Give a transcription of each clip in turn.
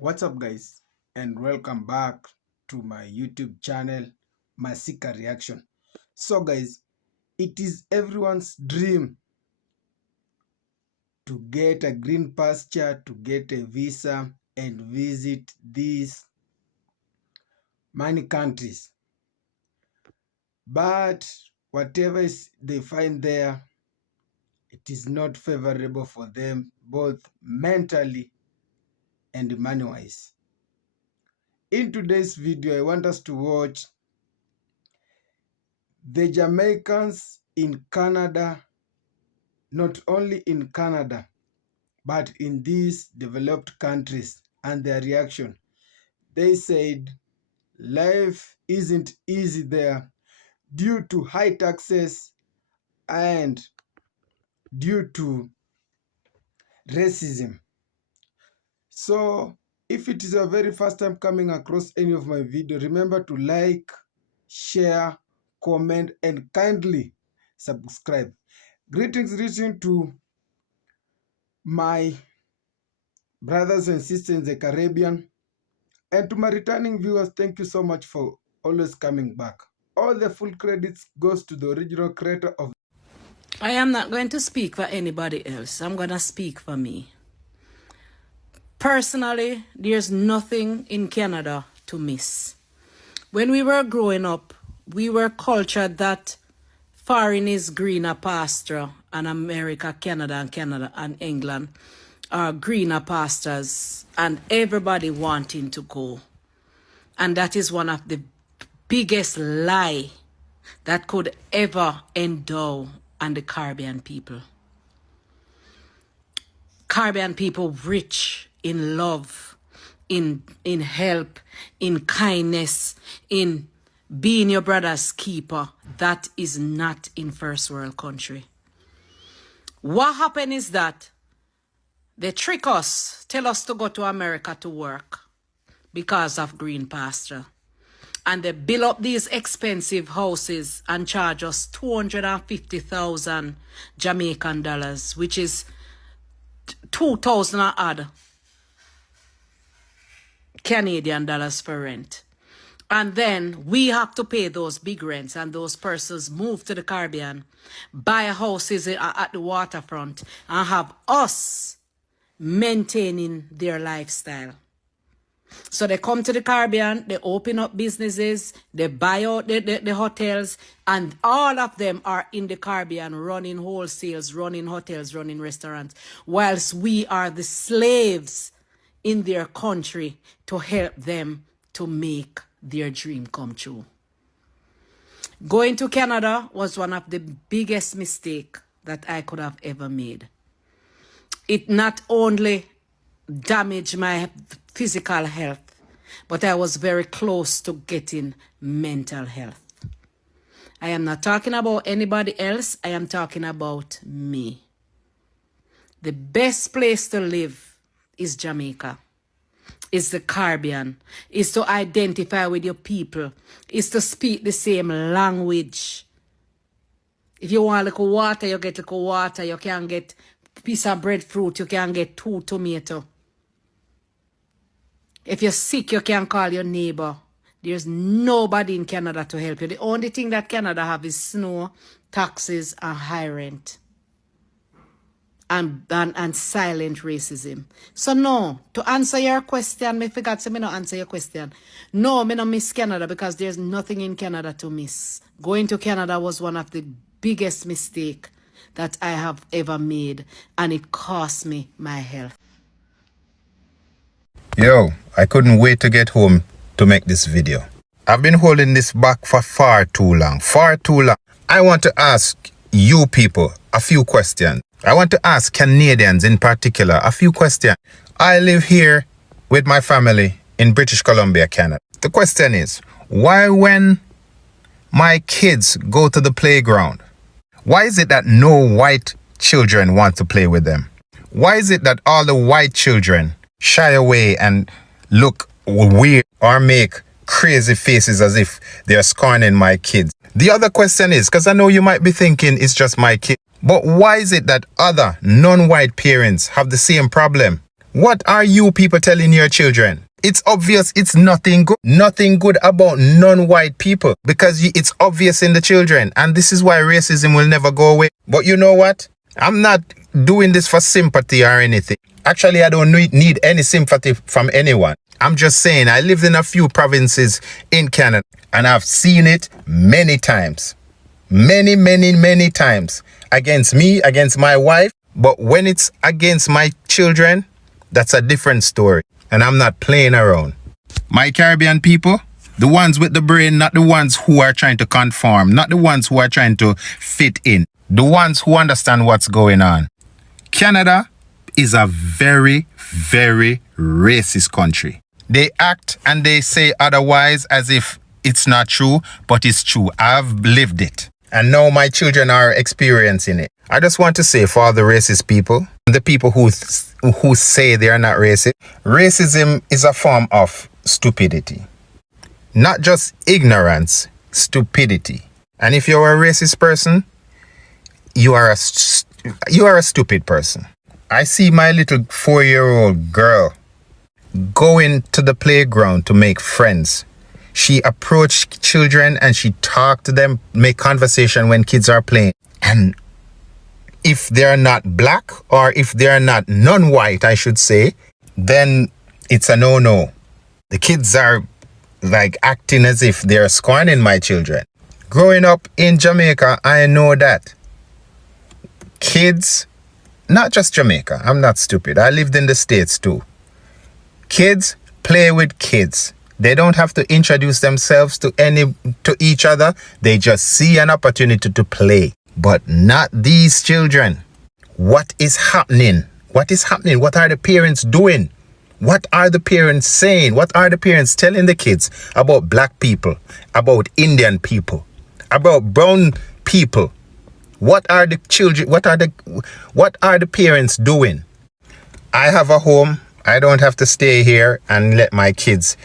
What's up, guys, and welcome back to my YouTube channel, Masika Reaction. So, guys, it is everyone's dream to get a green pasture, to get a visa, and visit these many countries. But whatever they find there, it is not favorable for them, both mentally and money-wise. In today's video, I want us to watch the Jamaicans in Canada, not only in Canada, but in these developed countries, and their reaction. They said life isn't easy there due to high taxes and due to racism. So if it is your very first time coming across any of my video, remember to like, share, comment, and kindly subscribe. Greetings to my brothers and sisters in the Caribbean, and to my returning viewers, thank you so much for always coming back. All the full credits goes to the original creator of. I am not going to speak for anybody else. I'm going to speak for me. Personally, there's nothing in Canada to miss. When we were growing up, we were cultured that foreign is greener pasture, and America, Canada and England are greener pastures, and everybody wanting to go. And that is one of the biggest lie that could ever endow on the Caribbean people. Caribbean people rich in love, in help, in kindness, in being your brother's keeper. That is not in first world country. What happened is that they trick us, tell us to go to America to work because of green pasture. And they build up these expensive houses and charge us 250,000 Jamaican dollars, which is 2,000 odd Canadian dollars for rent. And then we have to pay those big rents, and those persons move to the Caribbean, buy houses at the waterfront, and have us maintaining their lifestyle. So they come to the Caribbean, they open up businesses, they buy out the hotels, and all of them are in the Caribbean running wholesales, running hotels, running restaurants, whilst we are the slaves in their country to help them to make their dream come true. Going to Canada was one of the biggest mistakes that I could have ever made. It not only damaged my physical health, but I was very close to getting mental health. I am not talking about anybody else. I am talking about me. The best place to live is Jamaica, is the Caribbean, is to identify with your people, is to speak the same language. If you want little water, you get little water. You can get piece of breadfruit, you can get 2 tomatoes. If you're sick, you can call your neighbor. There's nobody in Canada to help you. The only thing that Canada have is snow, taxes, and high rent. And silent racism. So no, to answer your question, me forgot to me not answer your question. No, me not miss Canada because there's nothing in Canada to miss. Going to Canada was one of the biggest mistakes that I have ever made, and it cost me my health. Yo, I couldn't wait to get home to make this video. I've been holding this back for far too long. I want to ask you people a few questions. I want to ask Canadians in particular a few questions. I live here with my family in British Columbia, Canada. The question is, why when my kids go to the playground, why is it that no white children want to play with them? Why is it that all the white children shy away and look weird or make crazy faces as if they're scorning my kids? The other question is, because I know you might be thinking it's just my kid, but why is it that other non-white parents have the same problem? What are you people telling your children? It's obvious it's nothing good. Nothing good about non-white people because it's obvious in the children. And this is why racism will never go away. But you know what? I'm not doing this for sympathy or anything. Actually, I don't need any sympathy from anyone. I'm just saying I lived in a few provinces in Canada and I've seen it many times. Many, many, many times. Against me, against my wife. But when it's against my children, that's a different story. And I'm not playing around. My Caribbean people, the ones with the brain, not the ones who are trying to conform, not the ones who are trying to fit in, the ones who understand what's going on. Canada is a very, very racist country. They act and they say otherwise as if it's not true, but it's true. I've lived it. And now my children are experiencing it. I just want to say for all the racist people, the people who say they are not racist, racism is a form of stupidity. Not just ignorance, stupidity. And if you're a racist person, you are a stupid person. I see my little 4-year-old girl going to the playground to make friends. She approached children and she talked to them, make conversation when kids are playing. And if they're not black or if they're not non-white, I should say, then it's a no-no. The kids are like acting as if they're scorning my children. Growing up in Jamaica, I know that kids, not just Jamaica, I'm not stupid. I lived in the States too. Kids play with kids. They don't have to introduce themselves to each other. They just see an opportunity to play. But not these children. What is happening? What is happening? What are the parents doing? What are the parents saying? What are the parents telling the kids about black people, about Indian people, about brown people? What are the children? What are the parents doing? I have a home. I don't have to stay here and let my kids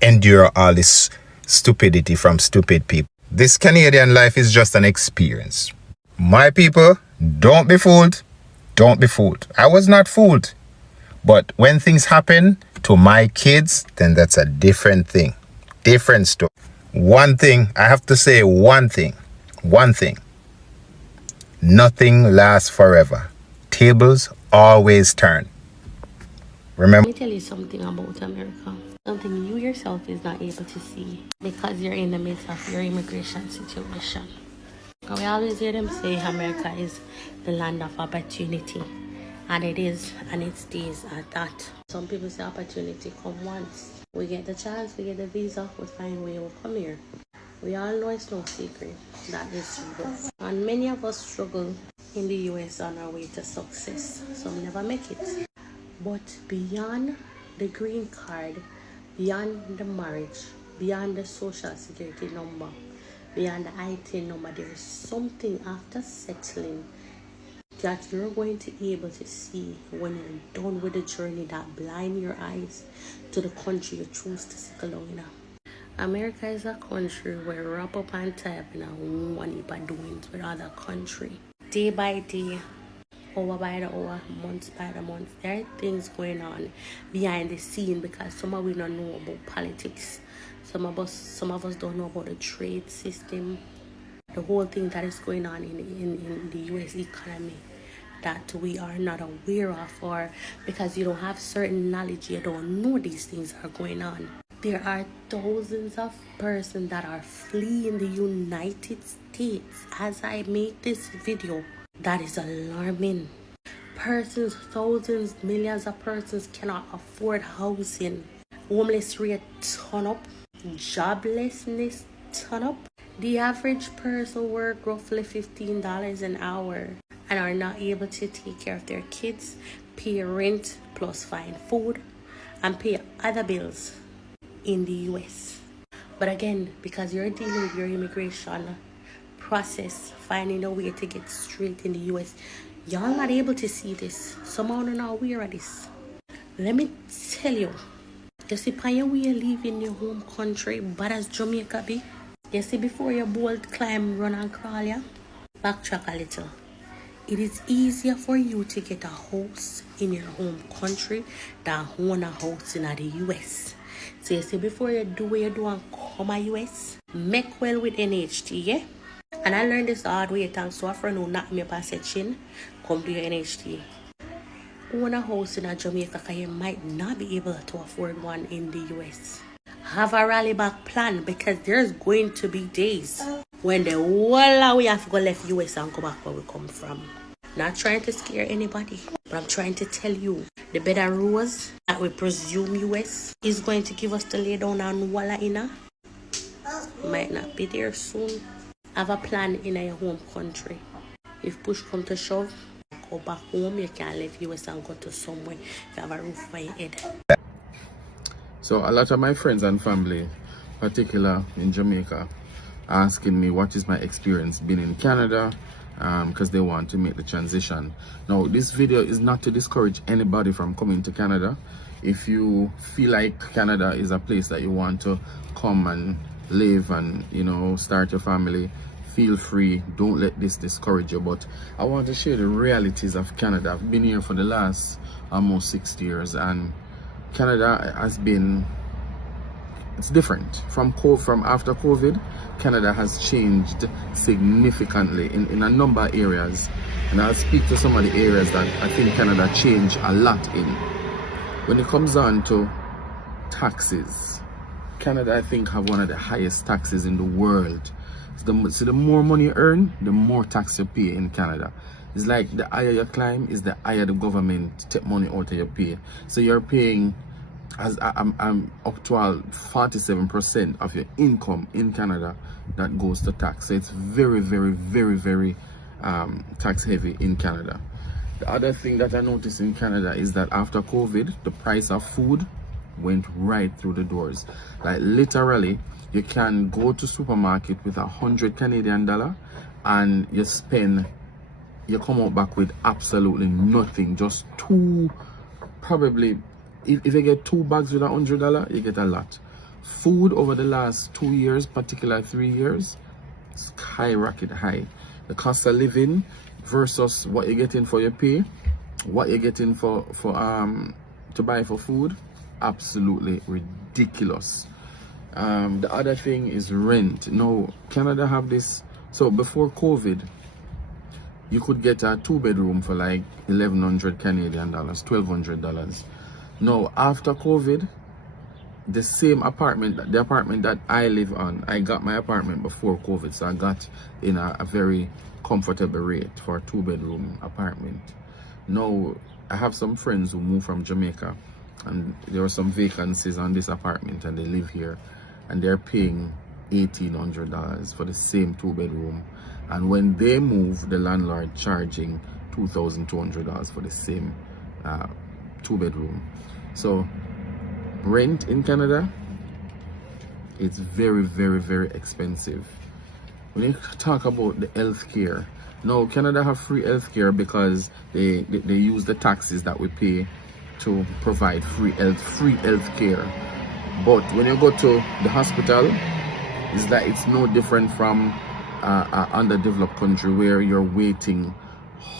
endure all this stupidity from stupid people. This Canadian life is just an experience. My people, don't be fooled. Don't be fooled. I was not fooled. But when things happen to my kids, then that's a different thing. Different story. One thing, I have to say one thing. One thing. Nothing lasts forever. Tables always turn. Remember? Let me tell you something about America. Something you yourself is not able to see because you're in the midst of your immigration situation. We always hear them say America is the land of opportunity. And it is, and it stays at that. Some people say opportunity come once. We get the chance, we get the visa, we find we will come here. We all know it's no secret that is rough. And many of us struggle in the US on our way to success. Some never make it. But beyond the green card, beyond the marriage, beyond the social security number, beyond the IT number, there is something after settling that you're going to be able to see when you're done with the journey that blind your eyes to the country you choose to settle down in. America is a country where wrap up and tie up in a one heap of doings with other country. Day by day, hour by the hour, month by the month, there are things going on behind the scene because some of we don't know about politics. Some of us don't know about the trade system, the whole thing that is going on in the US economy that we are not aware of, or because you don't have certain knowledge, you don't know these things are going on. There are thousands of persons that are fleeing the United States as I make this video. That is alarming. Persons, thousands, millions of persons cannot afford housing. Homeless rate turn up. Joblessness turn up. The average person work roughly $15 an hour and are not able to take care of their kids, pay rent plus find food, and pay other bills in the US. But again, because you're dealing with your immigration process, finding a way to get straight in the US, y'all not able to see this. Some of you are not aware of this. Let me tell you, you see, by your way of leaving your home country, but as Jamaica be, you see, before your bold climb, run and crawl, yeah, backtrack a little. It is easier for you to get a house in your home country than own a house in the US. So you see, before you do what you do and come to US, make well with NHT, yeah? And I learned this the hard way thanks to a friend who knocked me up and said, Chin, come to your NHT. Own a house in Jamaica because you might not be able to afford one in the US. Have a rally back plan because there's going to be days when the whole we have to go left US and go back where we come from. Not trying to scare anybody, but I'm trying to tell you the better rules that we presume US is going to give us to lay down on Walla Inna might not be there soon. Have a plan in your home country. If push come to shove, go back home. You can't leave US and go to somewhere if you have a roof over your head. So a lot of my friends and family, particular in Jamaica, asking me what is my experience being in Canada, because they want to make the transition. Now, this video is not to discourage anybody from coming to Canada. If you feel like Canada is a place that you want to come and live and, you know, start your family, feel free. Don't let this discourage you. But I want to share the realities of Canada. I've been here for the last almost 6 years, and Canada has been, it's different. From after COVID, Canada has changed significantly in a number of areas. And I'll speak to some of the areas that I think Canada changed a lot in. When it comes on to taxes, Canada, I think, have one of the highest taxes in the world. So the more money you earn, the more tax you pay in Canada. It's like the higher you climb is the higher the government take money out of your pay. So you're paying, as I'm up to 47% of your income in Canada that goes to tax. So it's very, very, very, very tax heavy in Canada. The other thing that I noticed in Canada is that after COVID, the price of food went right through the doors. Like literally, you can go to supermarket with 100 Canadian dollar and you come out back with absolutely nothing. Just two, probably, if you get 2 bags with $100, you get a lot. Food over the last 2 years, particularly 3 years, skyrocket high. The cost of living versus what you're getting for your pay, what you're getting for to buy for food, absolutely ridiculous. The other thing is rent. Now, Canada have this. So before COVID, you could get a 2-bedroom for like 1,100 Canadian dollars, $1,200. Now, after COVID, the same apartment, the apartment that I live on, I got my apartment before COVID, so I got in a very comfortable rate for a 2-bedroom apartment. Now, I have some friends who moved from Jamaica, and there are some vacancies on this apartment, and they live here, and they're paying $1,800 for the same 2-bedroom. And when they move, the landlord charging $2,200 for the same 2-bedroom. So rent in Canada, it's very, very, very expensive. When you talk about the healthcare, now Canada have free healthcare because they use the taxes that we pay to provide free healthcare. But when you go to the hospital, it's like it's no different from an underdeveloped country where you're waiting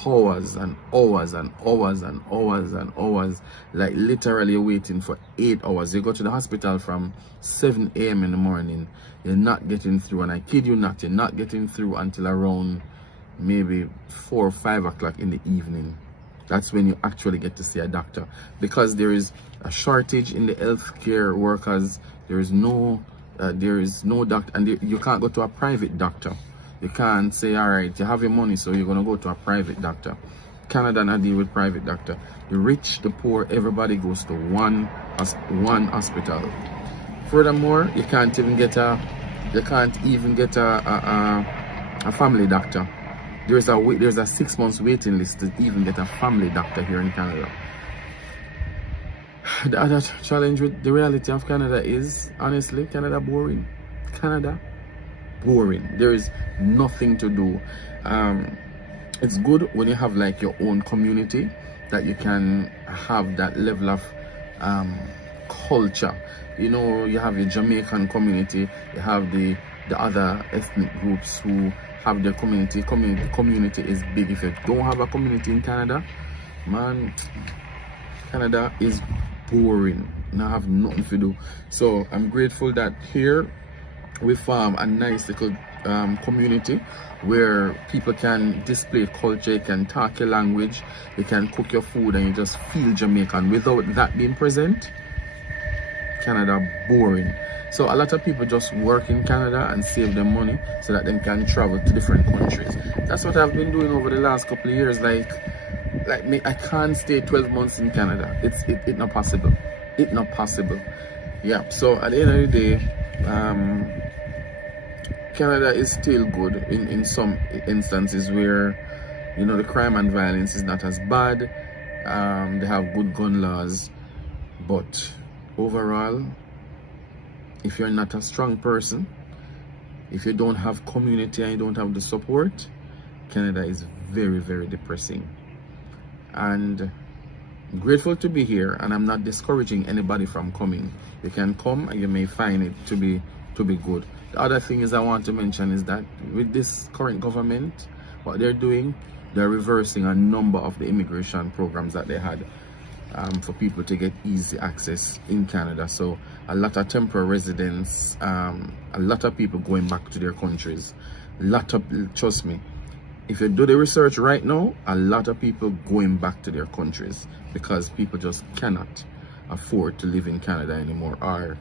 hours and hours and hours and hours and hours. Like literally you're waiting for 8 hours. You go to the hospital from 7 a.m. in the morning, you're not getting through, and I kid you not, you're not getting through until around maybe 4 or 5 o'clock in the evening. That's when you actually get to see a doctor, because there is a shortage in the healthcare workers. There is no doctor, and you can't go to a private doctor. You can't say, all right, you have your money, so you're going to go to a private doctor. Canada not deal with private doctor. The rich, the poor, everybody goes to one hospital. Furthermore, you can't even get a family doctor. There's a 6 months waiting list to even get a family doctor here in Canada. The other challenge with the reality of Canada is, honestly, Canada boring. Canada boring. There is nothing to do. It's good when you have like your own community, that you can have that level of culture. You know, you have your Jamaican community, you have the other ethnic groups who have their community. Community is big. If you don't have a community in Canada, man, Canada is boring. Now have nothing to do. So I'm grateful that here we form a nice little community where people can display culture, you can talk your language, you can cook your food, and you just feel Jamaican. Without that being present, Canada boring. So a lot of people just work in Canada and save them money so that they can travel to different countries. That's what I've been doing over the last couple of years. Like me, I can't stay 12 months in Canada. It's not possible. It's not possible. Yeah. So at the end of the day, Canada is still good in some instances where, you know, the crime and violence is not as bad. They have good gun laws, but overall, if you're not a strong person, if you don't have community and you don't have the support, Canada is very, very depressing. And I'm grateful to be here, and I'm not discouraging anybody from coming. You can come and you may find it to be good. The other thing is I want to mention is that with this current government, what they're doing, they're reversing a number of the immigration programs that they had for people to get easy access in Canada. So a lot of temporary residents, a lot of people going back to their countries. Trust me, if you do the research right now, a lot of people going back to their countries because people just cannot afford to live in Canada anymore, or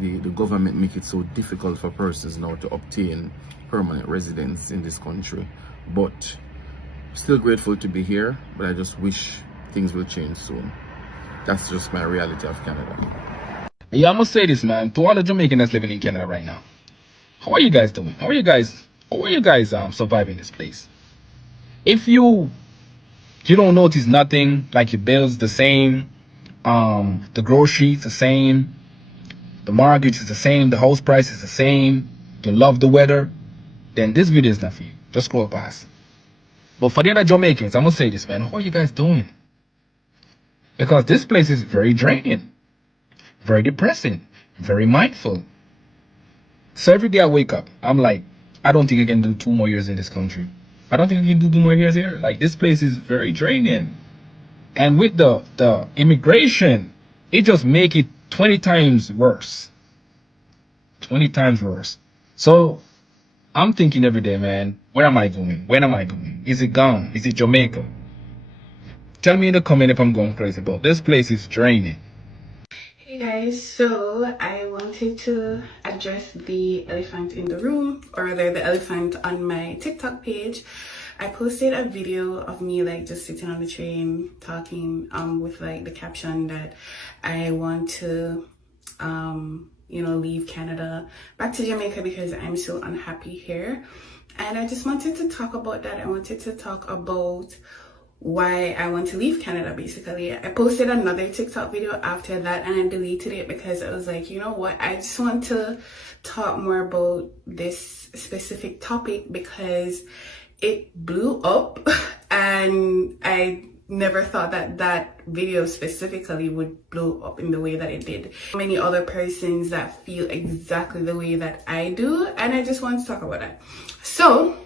the government make it so difficult for persons now to obtain permanent residence in this country. But still grateful to be here, but I just wish things will change soon. That's just my reality of Canada. Yeah, I must say this, man, to all the Jamaicans that's living in Canada right now. How are you guys doing? How are you guys surviving this place? If you don't notice nothing, like your bills the same, the groceries the same, the mortgage is the same, the house price is the same, you love the weather, then this video is not for you. Just scroll past. But for the other Jamaicans, I'm gonna say this, man, how are you guys doing? Because this place is very draining, very depressing, very mindful. So every day I wake up, I'm like, I don't think I can do 2 more years in this country. I don't think I can do 2 more years here. Like, this place is very draining. And with the immigration, it just make it 20 times worse. 20 times worse. So I'm thinking every day, man, where am I going? When am I going? Is it gone? Is it Jamaica? Tell me in the comment if I'm going crazy, but this place is draining. Hey guys, so I wanted to address the elephant in the room, or rather the elephant on my TikTok page. I posted a video of me like just sitting on the train talking with like the caption that I want to you know, leave Canada back to Jamaica because I'm so unhappy here. And I just wanted to talk about that. I wanted to talk about why I want to leave Canada, basically. I posted another TikTok video after that and I deleted it because I was like, you know what, I just want to talk more about this specific topic because it blew up and I never thought that that video specifically would blow up in the way that it did. Many other persons that feel exactly the way that I do, and I just want to talk about that. So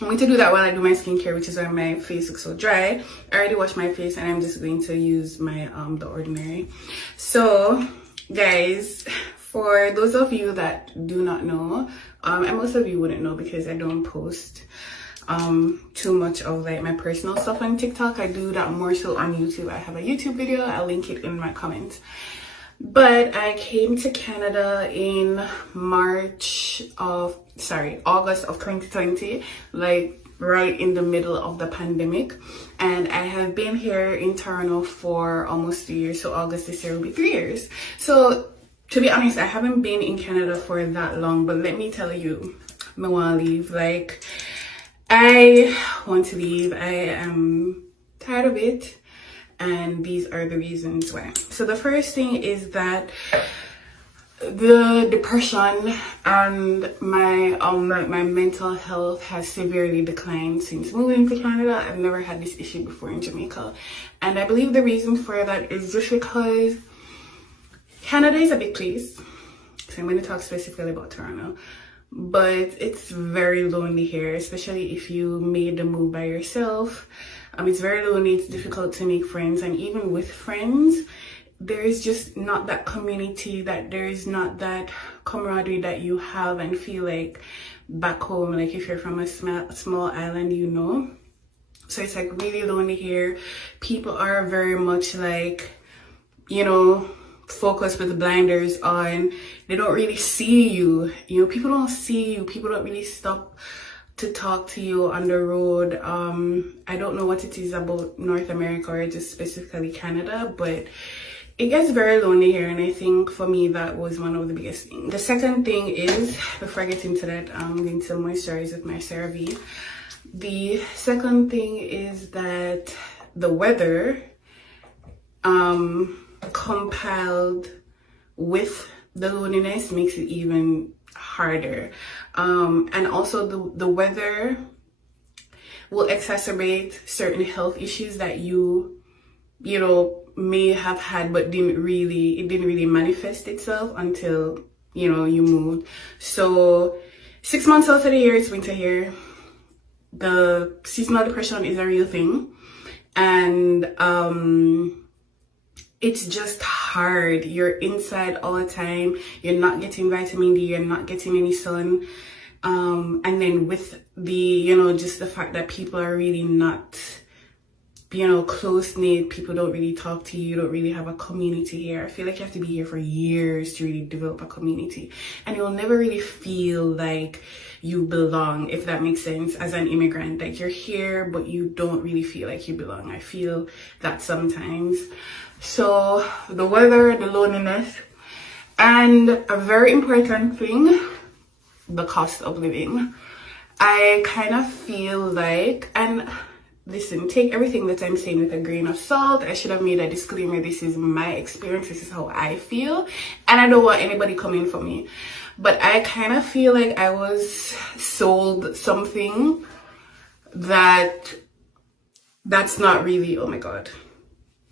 I'm going to do that while I do my skincare, which is why my face looks so dry. I already washed my face and I'm just going to use my The Ordinary. So guys, for those of you that do not know, and most of you wouldn't know because I don't post too much of like my personal stuff on TikTok. I do that more so on YouTube. I have a YouTube video, I'll link it in my comments. But I came to Canada in August of 2020, like right in the middle of the pandemic. And I have been here in Toronto for almost 3 years. So August this year will be 3 years. So to be honest, I haven't been in Canada for that long, but let me tell you, I want to leave. Like, I want to leave. I am tired of it. And these are the reasons why. So the first thing is that the depression and my my mental health has severely declined since moving to Canada. I've never had this issue before in Jamaica. And I believe the reason for that is just because Canada is a big place. So I'm going to talk specifically about Toronto. but it's very lonely here, especially if you made the move by yourself. It's very lonely, it's difficult to make friends, and even with friends, there is just not that community, that there is not that camaraderie that you have and feel like back home, like if you're from a small island, you know. So it's like really lonely here. People are very much like, you know, focused with blinders on. They don't really see you. You know, people don't see you. People don't really stop to talk to you on the road. I don't know what it is about North America or just specifically Canada, but it gets very lonely here, and I think for me that was one of the biggest things. The second thing is, before I get into that, I'm going to moisturize with my CeraVe. The second thing is that the weather compiled with the loneliness makes it even harder, and also the weather will exacerbate certain health issues that you know may have had, but it didn't really manifest itself until, you know, you moved. So 6 months out of the year, it's winter here. The seasonal depression is a real thing, and it's just hard. You're inside all the time, you're not getting vitamin D, you're not getting any sun, and then with the, you know, just the fact that people are really not, you know, close-knit, people don't really talk to you, you don't really have a community here. I feel like you have to be here for years to really develop a community, and you'll never really feel like you belong, if that makes sense, as an immigrant. Like, you're here but you don't really feel like you belong. I feel that sometimes. So the weather, the loneliness, and a very important thing, the cost of living. I kind of feel like, and listen, take everything that I'm saying with a grain of salt. I should have made a disclaimer. This is my experience. This is how I feel. And I don't want anybody coming for me. But I kind of feel like I was sold something that's not really, oh my God,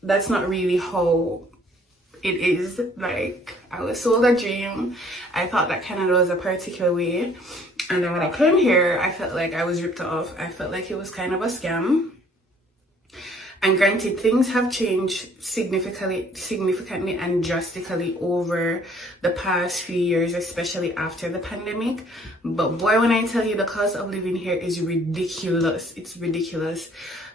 that's not really how it is. Like, I was sold a dream. I thought that Canada was a particular way. And then when I came here, I felt like I was ripped off. I felt like it was kind of a scam. And granted, things have changed significantly and drastically over the past few years, especially after the pandemic. But boy, when I tell you, the cost of living here is ridiculous. It's ridiculous.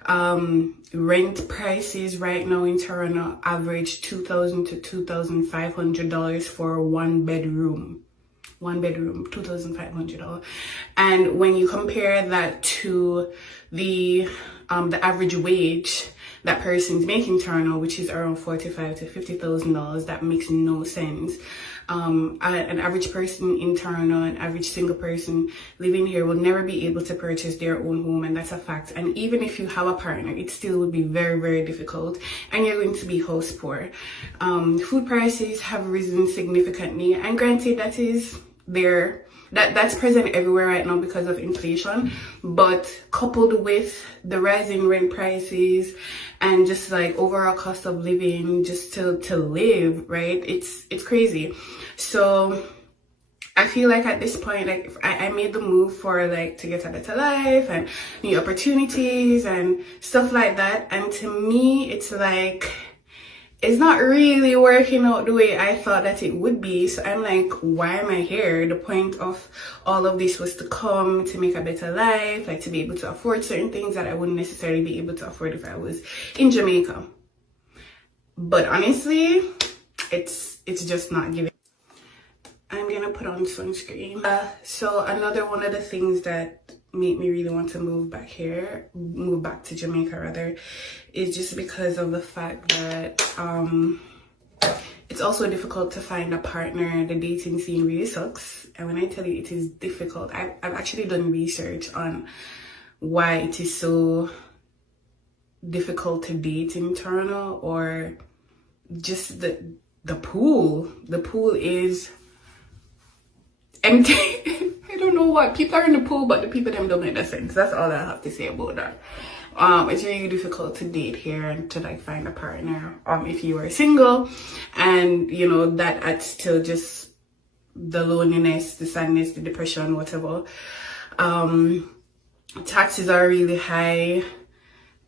Rent prices right now in Toronto average $2,000 to $2,500 for one bedroom, $2,500. And when you compare that to the average wage that person's making in Toronto, which is around $45,000 to $50,000, that makes no sense. An average person in Toronto, an average single person living here will never be able to purchase their own home, and that's a fact. And even if you have a partner, it still would be very, very difficult, and you're going to be house poor. Food prices have risen significantly, and granted, that is there. That's present everywhere right now because of inflation, but coupled with the rising rent prices and just like overall cost of living, just to live, right? It's crazy. So I feel like at this point, like, I made the move for like to get a better life and new opportunities and stuff like that. And to me, it's like, it's not really working out the way I thought that it would be. So I'm like, why am I here? The point of all of this was to come to make a better life, like to be able to afford certain things that I wouldn't necessarily be able to afford if I was in Jamaica. But honestly, it's just not giving. I'm gonna put on sunscreen. So another one of the things that made me really want to move back to Jamaica rather, is just because of the fact that it's also difficult to find a partner. The dating scene really sucks, and when I tell you it is difficult, I've actually done research on why it is so difficult to date in Toronto, or just the pool is empty. I don't know what, people are in the pool, but the people them don't make no sense. That's all I have to say about that. It's really difficult to date here and to like find a partner if you are single, and you know that adds to just the loneliness, the sadness, the depression, whatever. Taxes are really high,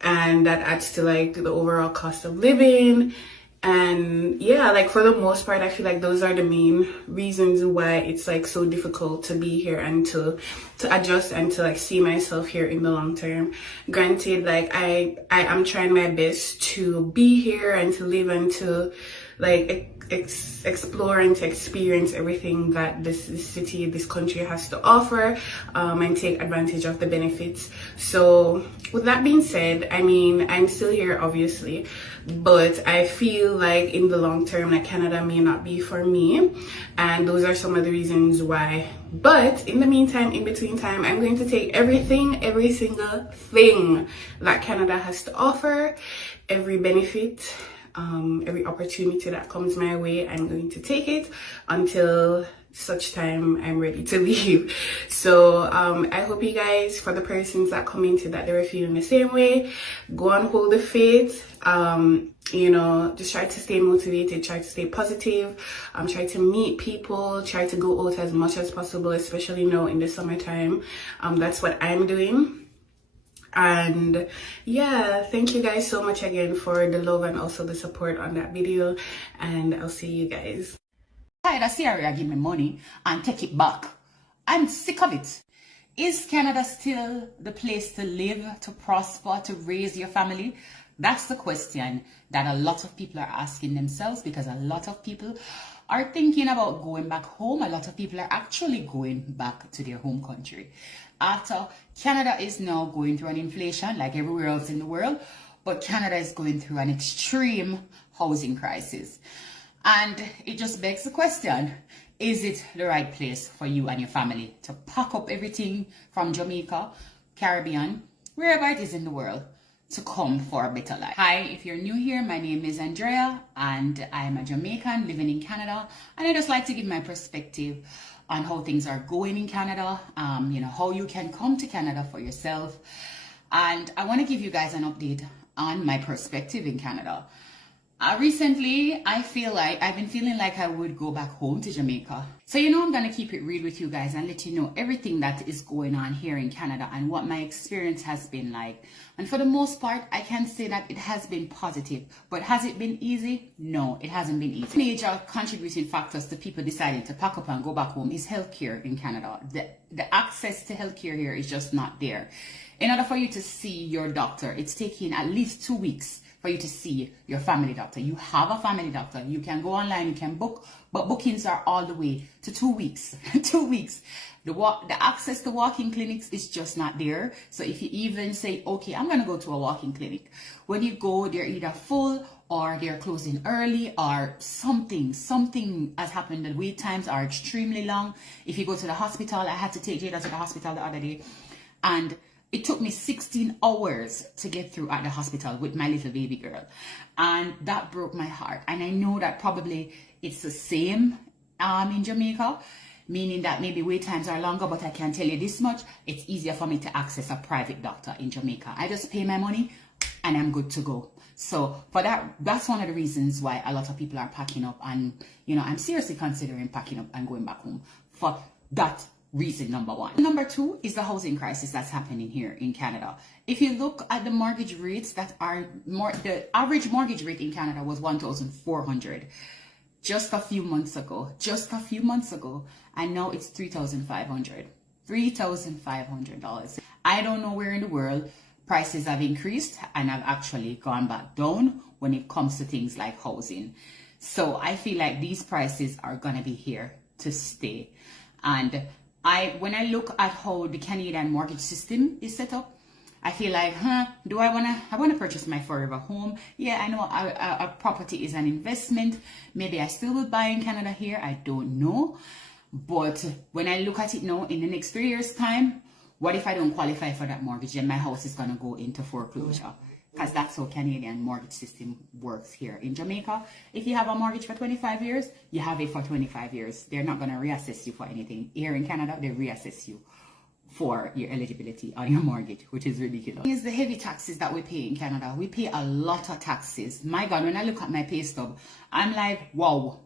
and that adds to like the overall cost of living. And yeah, like for the most part, I feel like those are the main reasons why it's like so difficult to be here and to adjust and to like see myself here in the long term. Granted, like I am trying my best to be here and to live and to like explore and to experience everything that this city, this country has to offer, and take advantage of the benefits. So with that being said, I mean, I'm still here obviously, but I feel like in the long term, like Canada may not be for me, and those are some of the reasons why. But in the meantime, in between time, I'm going to take every single thing that Canada has to offer, every benefit, every opportunity that comes my way. I'm going to take it until such time I'm ready to leave. So I hope you guys, for the persons that commented that they were feeling the same way, go and hold the faith. You know, just try to stay motivated, try to stay positive, try to meet people, try to go out as much as possible, especially now in the summertime. That's what I'm doing. And yeah, thank you guys so much again for the love and also the support on that video, and I'll see you guys. Tired of Syria give me money and take it back. I'm sick of it. Is Canada still the place to live, to prosper, to raise your family? That's the question that a lot of people are asking themselves, because a lot of people are thinking about going back home. A lot of people are actually going back to their home country. After Canada is now going through an inflation like everywhere else in the world, but Canada is going through an extreme housing crisis. And it just begs the question, is it the right place for you and your family to pack up everything from Jamaica, Caribbean, wherever it is in the world, to come for a better life? Hi, if you're new here, my name is Andrea, and I'm a Jamaican living in Canada, and I just like to give my perspective on how things are going in Canada, you know, how you can come to Canada for yourself. And I want to give you guys an update on my perspective in Canada. Recently, I've been feeling like I would go back home to Jamaica. So, you know, I'm going to keep it real with you guys and let you know everything that is going on here in Canada and what my experience has been like. And for the most part, I can say that it has been positive. But has it been easy? No, it hasn't been easy. Major contributing factors to people deciding to pack up and go back home is healthcare in Canada. The access to healthcare here is just not there. In order for you to see your doctor, it's taking at least 2 weeks for you to see your family doctor. You have a family doctor, you can go online, you can book, but bookings are all the way to 2 weeks. 2 weeks. The access to walk-in clinics is just not there. So if you even say, okay, I'm going to go to a walk-in clinic, when you go, they're either full or they're closing early, or something has happened. The wait times are extremely long. If you go to the hospital, I had to take Jada to the hospital the other day, and it took me 16 hours to get through at the hospital with my little baby girl. And that broke my heart. And I know that probably it's the same in Jamaica, meaning that maybe wait times are longer, but I can tell you this much, it's easier for me to access a private doctor in Jamaica. I just pay my money and I'm good to go. So for that's one of the reasons why a lot of people are packing up, and you know, I'm seriously considering packing up and going back home for that reason, number one. Number two is the housing crisis that's happening here in Canada. If you look at the mortgage rates that are the average mortgage rate in Canada was $1,400 just a few months ago, and now it's $3,500. $3,500. I don't know where in the world prices have increased and have actually gone back down when it comes to things like housing. So I feel like these prices are gonna be here to stay. And when I look at how the Canadian mortgage system is set up, I feel like, I want to purchase my forever home. Yeah, I know a property is an investment. Maybe I still will buy in Canada here. I don't know. But when I look at it now, in the next 3 years' time, what if I don't qualify for that mortgage and my house is going to go into foreclosure? Because that's how Canadian mortgage system works here. In Jamaica, if you have a mortgage for 25 years, you have it for 25 years. They're not going to reassess you for anything. Here in Canada, they reassess you for your eligibility on your mortgage, which is ridiculous. Here's the heavy taxes that we pay in Canada. We pay a lot of taxes. My God, when I look at my pay stub, I'm like, wow.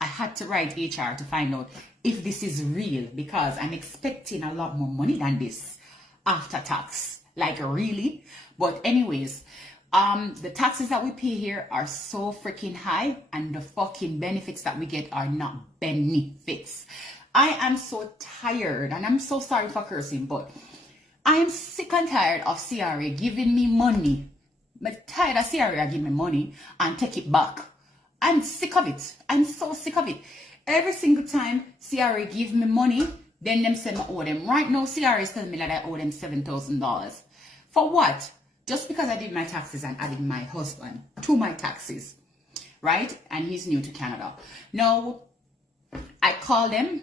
I had to write HR to find out if this is real, because I'm expecting a lot more money than this after tax. Like, really? But anyways, the taxes that we pay here are so freaking high, and the fucking benefits that we get are not benefits. I am so tired, and I'm so sorry for cursing, but I am sick and tired of CRA giving me money. I'm tired of CRA giving me money and take it back. I'm sick of it. I'm so sick of it. Every single time CRA give me money, then them say I owe them. Right now, CRA is telling me that I owe them $7,000. For what? Just because I did my taxes and added my husband to my taxes, right? And he's new to Canada. Now, I call them.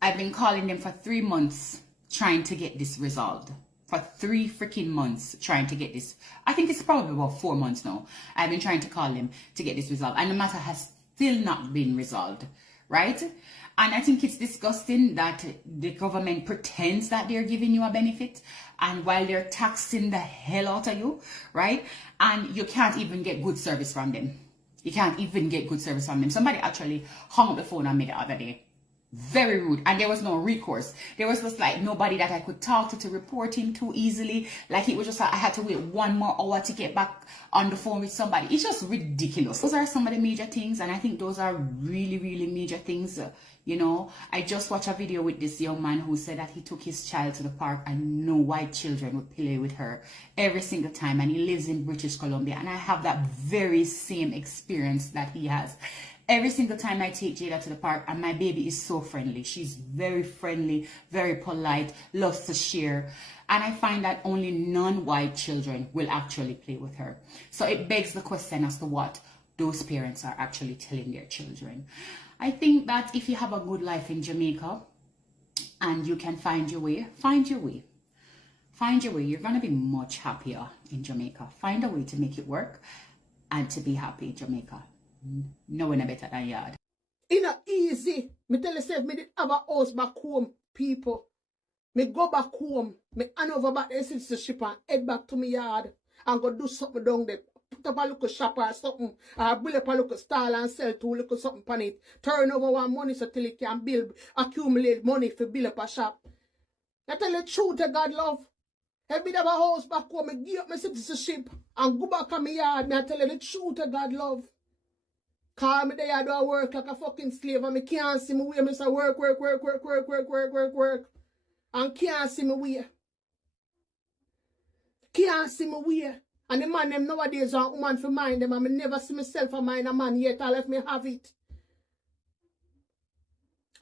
I've been calling them for 3 months trying to get this resolved. For 3 freaking months trying to get this. I think it's probably about 4 months now. I've been trying to call them to get this resolved. And the matter has still not been resolved, right? And I think it's disgusting that the government pretends that they're giving you a benefit, and while they're taxing the hell out of you, right? And you can't even get good service from them. You can't even get good service from them. Somebody actually hung up the phone on me the other day. Very rude. And there was no recourse. There was just like nobody that I could talk to report him too easily. Like it was just like I had to wait 1 more hour to get back on the phone with somebody. It's just ridiculous. Those are some of the major things, and I think those are really, really major things. You know, I just watched a video with this young man who said that he took his child to the park and no white children would play with her every single time, and he lives in British Columbia, and I have that very same experience that he has. Every single time I take Jada to the park, and my baby is so friendly. She's very friendly, very polite, loves to share. And I find that only non-white children will actually play with her. So it begs the question as to what those parents are actually telling their children. I think that if you have a good life in Jamaica and you can find your way, find your way. Find your way. You're going to be much happier in Jamaica. Find a way to make it work and to be happy in Jamaica. No one better than yard. It's not easy. Me tell yourself, me did have a house back home, people. Me go back home, me hand over back the citizenship and head back to me yard and go do something down there. Put up a little shop or something, or build up a little stall and sell to little something on it. Turn over one money so till it can build, accumulate money for build up a shop. I tell the truth to God love. If me have a house back home, me give up my citizenship and go back on my yard, me I tell you the truth to God love. Call me there, I do work like a fucking slave, and me can't see me way. Me say work. And can't see me way. Can't see me way. And the man them nowadays want woman for mind them, and me never see myself a mind a man yet. All if me have it.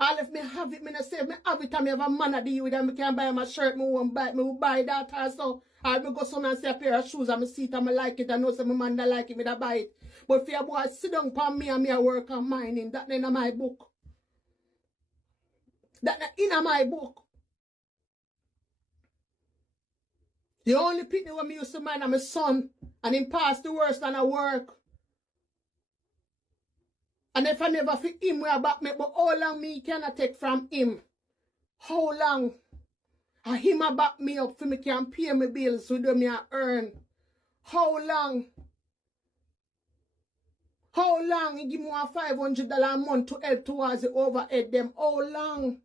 All if me have it, me not say me have it and me have a man a deal with, and me can buy my shirt, me won't buy it, me will buy that also. Or me go somewhere and see a pair of shoes and me see it and me like it, and know say my man that like it, me that buy it. But if your boy sit down upon me and me a work on mining, that in my book. That in my book. The only people when me used to mind are my son, and him pass the worst than I work. And if I never fit him where I back me, but how long me cannot take from him? How long? And him a back me up for me can pay my bills so do me a earn. How long? How long he give me $500 a month to help towards the overhead them? How long?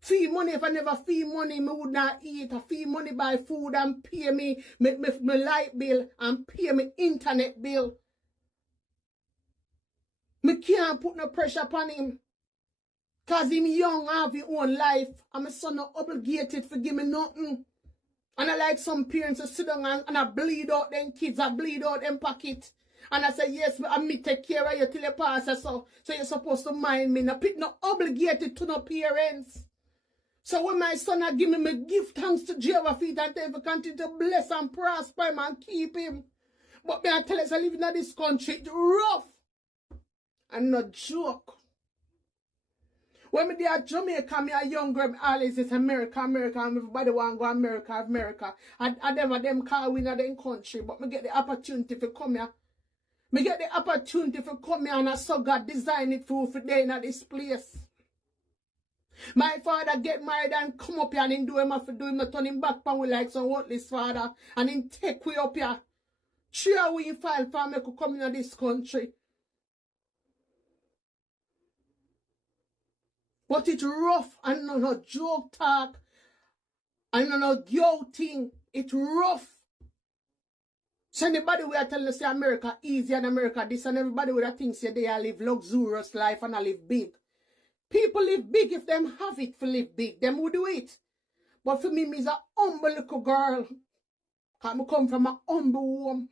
Fee money, if I never fee money, me would not eat. I fee money buy food and pay me light bill and pay me internet bill. Me can't put no pressure upon him. Cause him young, have his own life. And my son not obligated to give me nothing. And I like some parents to sit down and I bleed out them kids, I bleed out them pocket. And I say, yes, I me take care of you till you pass. So you're supposed to mind me. Not obligated to no parents. So when my son I give me give thanks to Jehovah feet and tell him to continue to bless and prosper him and keep him. But me I tell us I live in this country, it's rough. And not joke. When me there Jamaica, me a young girl, always is America, and everybody want to go America. I never them call we in them country, but me get the opportunity to come here. Me get the opportunity to come here, and I saw God design it for day in this place. My father get married and come up here and him do him after do him turn him back pan we like some worthless father and him take we up here. 3 we file for me to come in this country. But it's rough and no joke talk and no yo thing. It's rough. So anybody will tell us say America easy and America this and everybody will think say they live luxurious life and I live big. People live big if them have it to live big. Them would do it. But for me, me's a humble little girl. Cause I come from a humble home.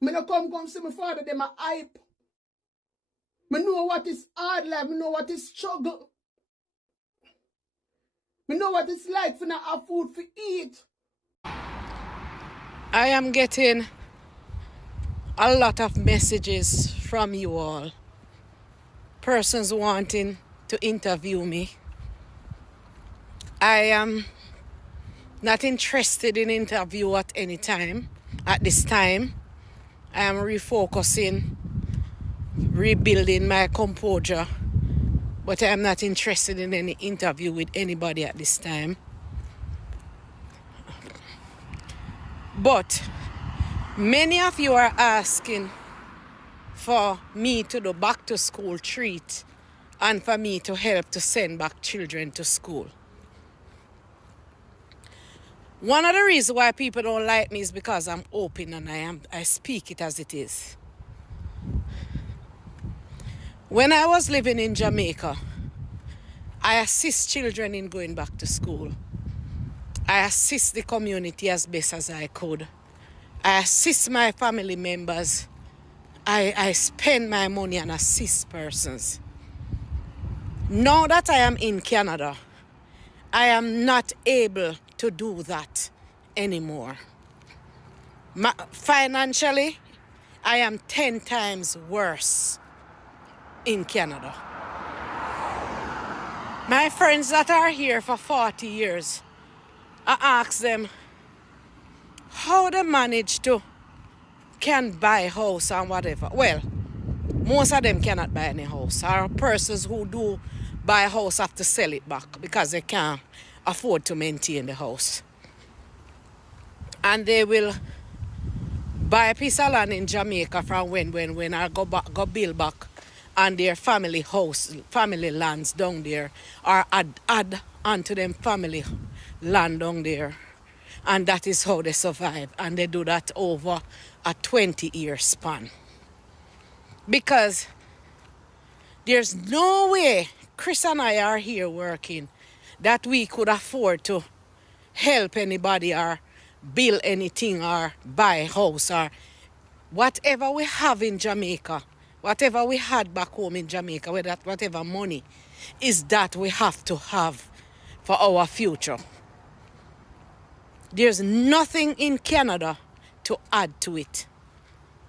Me no come see my father, them a hype. Me know what is hard life, me know what is struggle. Me know what it's like for not have food to eat. I am getting a lot of messages from you all. Persons wanting to interview me. I am not interested in interview at any time. At this time, I am refocusing, rebuilding my composure. But I am not interested in any interview with anybody at this time. But many of you are asking for me to do back to school treat and for me to help to send back children to school. One of the reasons why people don't like me is because I'm open and I speak it as it is. When I was living in Jamaica, I assist children in going back to school. I assist the community as best as I could. I assist my family members. I spend my money and assist persons. Now that I am in Canada, I am not able to do that anymore. Financially, I am 10 times worse in Canada. My friends that are here for 40 years, I ask them how they manage to can buy a house and whatever. Well, most of them cannot buy any house. Or persons who do buy a house have to sell it back because they can't afford to maintain the house. And they will buy a piece of land in Jamaica from when I go build back on their family house, family lands down there, or add onto them family land down there. And that is how they survive. And they do that over a 20-year span. Because there's no way Chris and I are here working that we could afford to help anybody or build anything or buy a house or whatever we have in Jamaica, whatever we had back home in Jamaica, whatever money, is that we have to have for our future. There's nothing in Canada to add to it.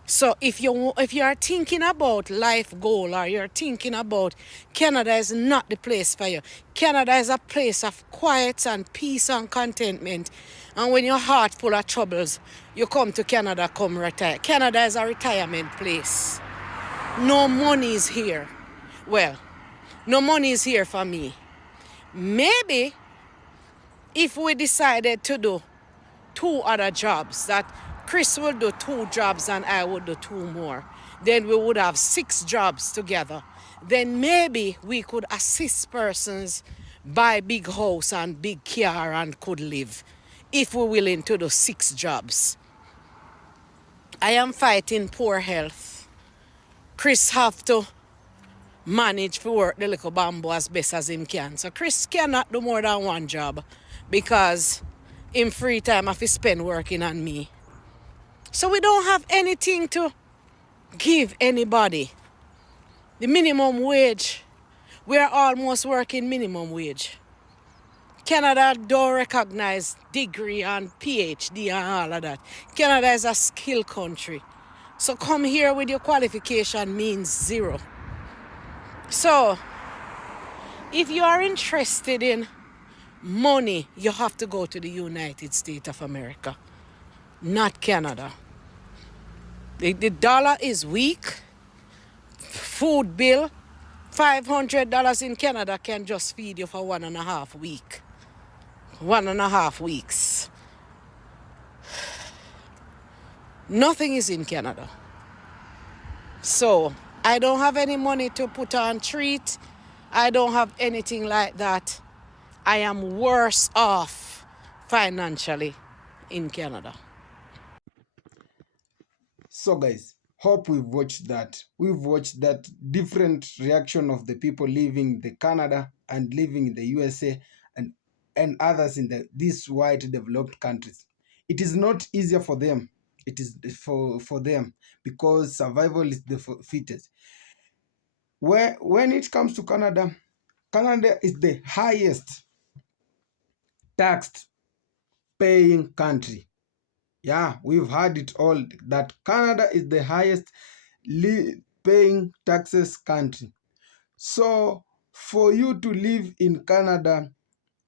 So if you are thinking about life goal or you're thinking about Canada is not the place for you. Canada is a place of quiet and peace and contentment. And when your heart full of troubles, you come to Canada, come retire. Canada is a retirement place. No money is here. Well, no money is here for me. Maybe if we decided to do 2 other jobs, that Chris will do 2 jobs and I would do 2 more, then we would have 6 jobs together. Then maybe we could assist persons buy big house and big car and could live if we're willing to do 6 jobs. I am fighting poor health. Chris have to manage to work the little bamboo as best as him can. So Chris cannot do more than 1 job because in free time I have to spend working on me. So we don't have anything to give anybody. The minimum wage, we're almost working minimum wage. Canada don't recognize degree and PhD and all of that. Canada is a skill country. So come here with your qualification means 0. So if you are interested in money, you have to go to the United States of America, not Canada. The dollar is weak. Food bill, $500 in Canada can just feed you for 1.5 weeks. 1.5 weeks. Nothing is in Canada. So I don't have any money to put on treat I don't have anything like that. I am worse off financially in Canada. So guys, hope we've watched that. We've watched that different reaction of the people living the Canada and living in the USA and others in these white developed countries. It is not easier for them. It is for them because survival is the fittest. When it comes to Canada, Canada is the highest taxed paying country. Yeah, we've heard it all that Canada is the highest paying taxes country. So for you to live in Canada,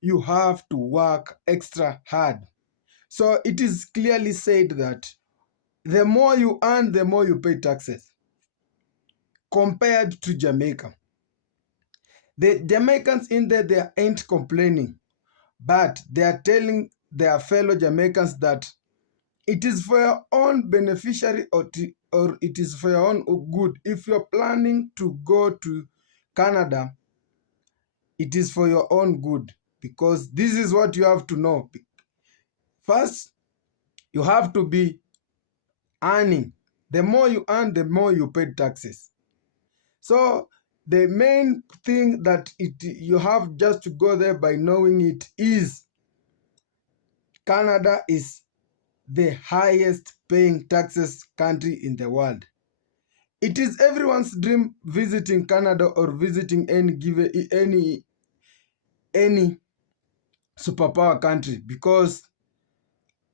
you have to work extra hard. So it is clearly said that the more you earn, the more you pay taxes compared to Jamaica. The Jamaicans in there, they ain't complaining, but they are telling their fellow Jamaicans that it is for your own beneficiary or it is for your own good. If you're planning to go to Canada, it is for your own good because this is what you have to know. First, you have to be earning. The more you earn, the more you pay taxes. So the main thing that you have just to go there by knowing it is Canada is the highest paying taxes country in the world. It is everyone's dream visiting Canada or visiting any superpower country because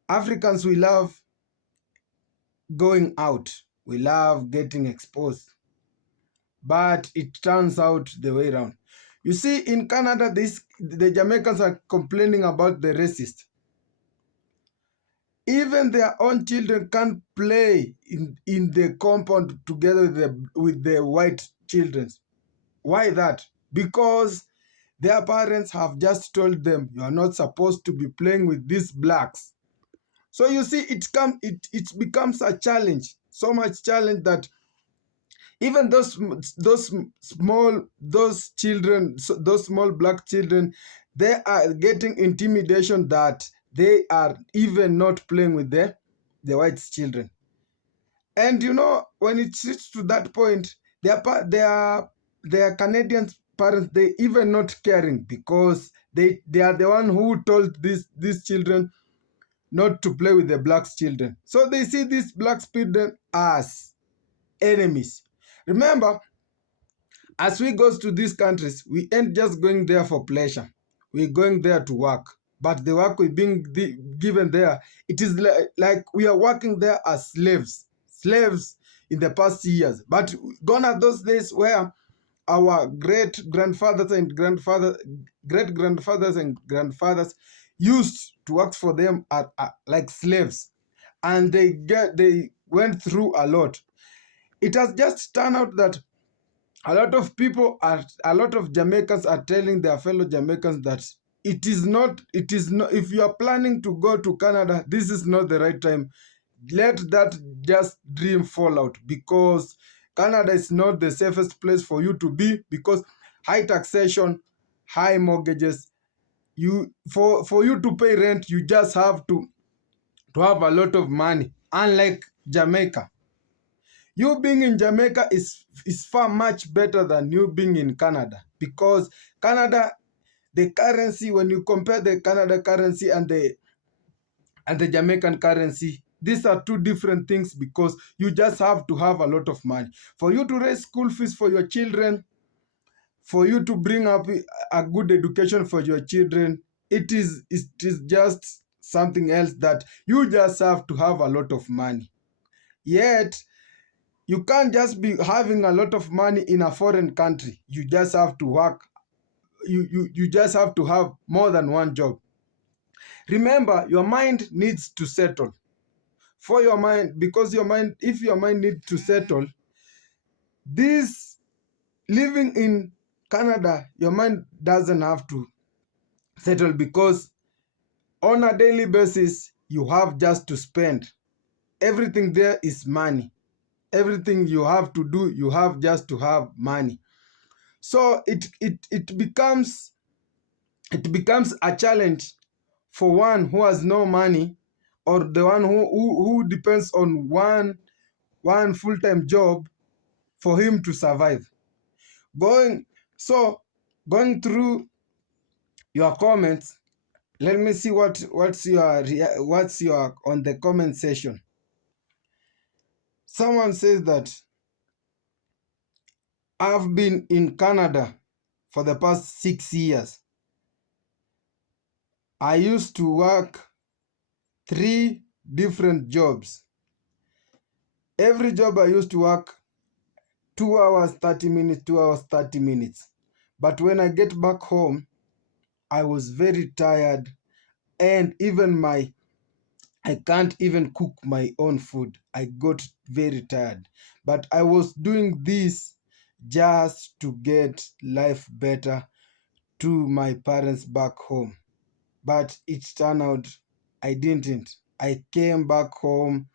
Africans, we love going out. We love getting exposed. But it turns out the way around. You see, in Canada, the Jamaicans are complaining about the racist. Even their own children can't play in the compound together with the white children. Why that? Because their parents have just told them you are not supposed to be playing with these blacks. So you see, it becomes a challenge, so much challenge that even those small black children, they are getting intimidation that they are even not playing with the white children. And you know, when it reaches to that point, their Canadian parents, they even not caring because they are the one who told these children not to play with the black children. So they see these black children as enemies. Remember, as we go to these countries, we ain't just going there for pleasure. We're going there to work. But the work we're being given there, it is like we are working there as slaves in the past years. But gone are those days where our great grandfathers and grandfathers used to work for them like slaves, and they went through a lot. It has just turned out that a lot of Jamaicans are telling their fellow Jamaicans that it is not, if you are planning to go to Canada, this is not the right time. Let that just dream fall out because Canada is not the safest place for you to be because high taxation, high mortgages, for you to pay rent, you just have to have a lot of money. Unlike Jamaica, you being in Jamaica is far much better than you being in Canada because Canada, the currency, when you compare the Canada currency and the Jamaican currency, these are two different things because you just have to have a lot of money for you to raise school fees for your children, for you to bring up a good education for your children. It is just something else that you just have to have a lot of money. Yet you can't just be having a lot of money in a foreign country. You just have to work. You just have to have more than one job. Remember, your mind needs to settle. For your mind, because if your mind needs to settle, this living in Canada, your mind doesn't have to settle because on a daily basis, you have just to spend. Everything there is money. Everything you have to do, you have just to have money. So it becomes a challenge for one who has no money, or the one who depends on one full-time job for him to survive. Going through your comments, let me see what's your on the comment section. Someone says that I've been in Canada for the past 6 years. I used to work 3 different jobs. Every job I used to work 2 hours 30 minutes, 2 hours 30 minutes. But when I get back home, I was very tired, and I can't even cook my own food. I got very tired. But I was doing this just to get life better to my parents back home. But it turned out I didn't. I came back home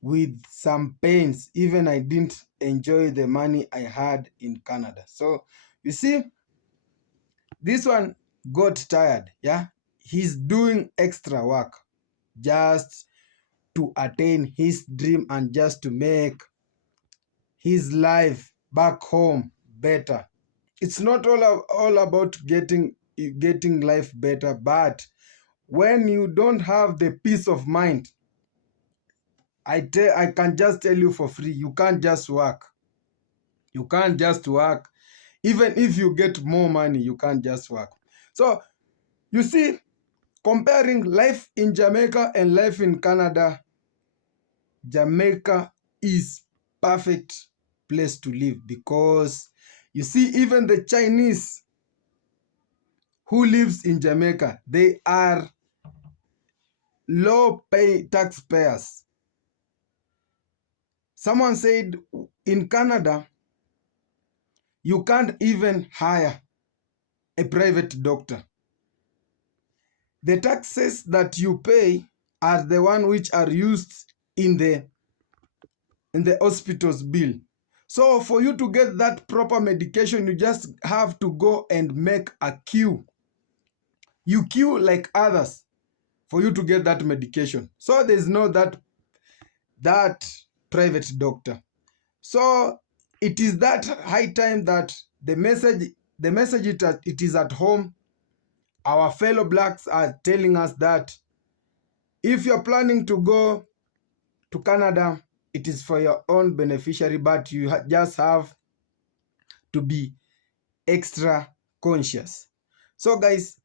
with some pains. Even I didn't enjoy the money I had in Canada. So you see, this one got tired. Yeah, he's doing extra work just to attain his dream and just to make his life back home better. It's not all about getting life better, but when you don't have the peace of mind, I can just tell you for free, you can't just work. You can't just work. Even if you get more money, you can't just work. So you see, comparing life in Jamaica and life in Canada, Jamaica is perfect place to live, because you see, even the Chinese who lives in Jamaica, they are low pay taxpayers. Someone said in Canada, you can't even hire a private doctor. The taxes that you pay are the one which are used in the hospital's bill. So for you to get that proper medication, you just have to go and make a queue. You queue like others for you to get that medication. So there's no that private doctor. So it is that high time that the message it is at home. Our fellow blacks are telling us that if you're planning to go to Canada, it is for your own beneficiary, but you just have to be extra conscious. So guys,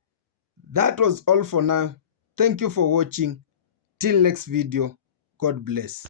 that was all for now. Thank you for watching. Till next video, God bless.